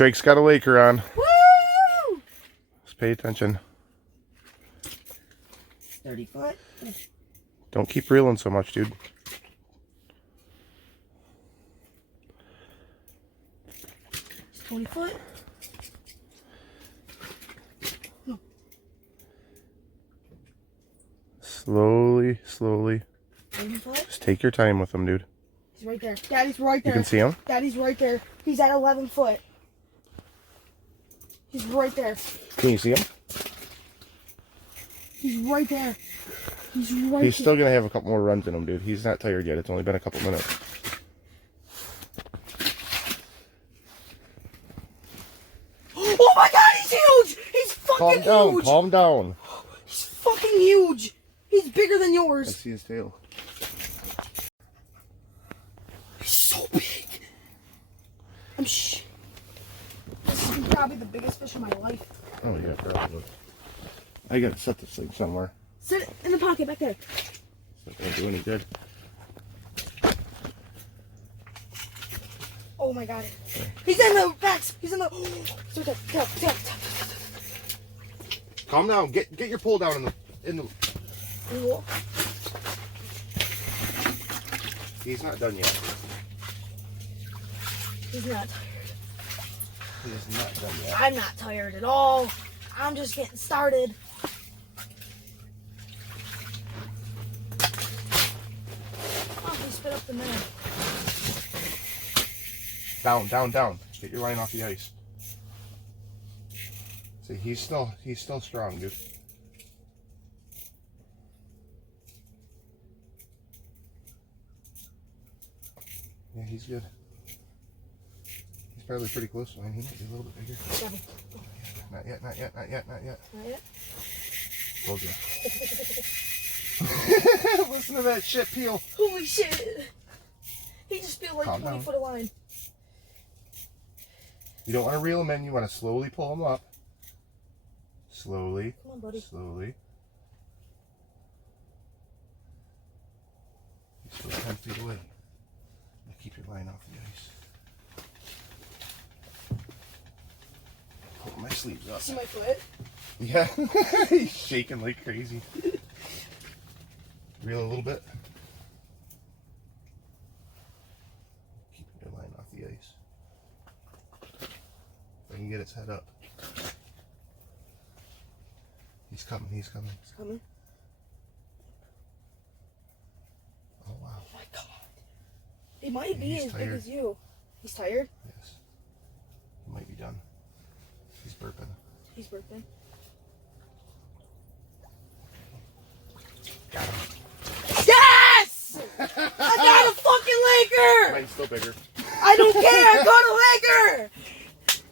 Drake's got a Laker on. Woo! Just pay attention. 30 foot. Don't keep reeling so much, dude. It's 20 foot. No. Slowly, slowly. 30 foot. Just take your time with him, dude. He's right there. Daddy's right there. You can see him? Daddy's right there. He's at 11 foot. He's right there. Can you see him? He's right there. He's right He's still going to have a couple more runs in him, dude. He's not tired yet. It's only been a couple minutes. Oh my god, he's huge! He's fucking Calm huge! down, calm down. He's fucking huge! He's bigger than I yours. see his tail. He's so big. This is probably the biggest fish of my life. Oh, yeah, probably. I got to set this thing somewhere. Sit in the pocket back there. It's not going to do any good. Oh my god. He's in the backs. He's in the... He's right there. Calm down. Get your pole down in the... Cool. He's not done yet. He's not tired. He's not done yet. I'm not tired at all. I'm just getting started. Oh, he spit up the man. Down. Get your line off the ice. See, he's still strong, dude. Yeah, he's good. He's probably pretty close to mine. He might be a little bit bigger. Grab him. Not yet. Not yet? Told you. Listen to that shit peel. Holy shit. He just peeled like Calm 20 down. foot of line. You don't want to reel him in. You want to slowly pull him up. Slowly. Come on, buddy. Slowly. He's still 10 feet away. Now keep your line off the ice. Pull my sleeves up. See my foot? Yeah. He's shaking like crazy. Reel a little bit. Keep your line off the ice. If I can get its head up. He's coming. He's coming. Oh, wow. Oh my god. He might be He's as tired. big as you. He's tired? Yes. He might be done. He's burping. He's burping. Got him. Yes! I got a fucking Laker! Mine's still bigger. I don't care! I got a Laker!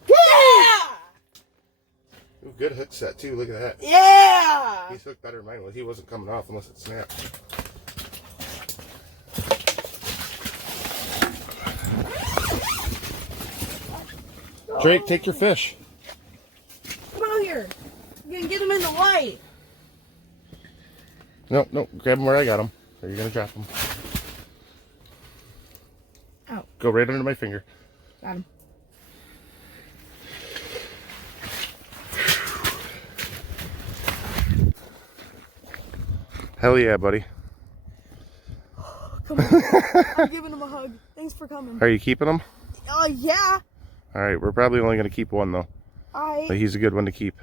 Yeah! Ooh, good hook set too. Look at that. Yeah! He's hooked better than mine was. He wasn't coming off unless it snapped. Drake, take your fish. Come out here. We're gonna get him in the light. No, grab him where I got him. Or you're gonna drop him. Ow. Go right under my finger. Got him. Hell yeah, buddy. Come on. I'm giving him a hug. Thanks for coming. Are you keeping him? Yeah. Alright, we're probably only gonna keep one though. But he's a good one to keep.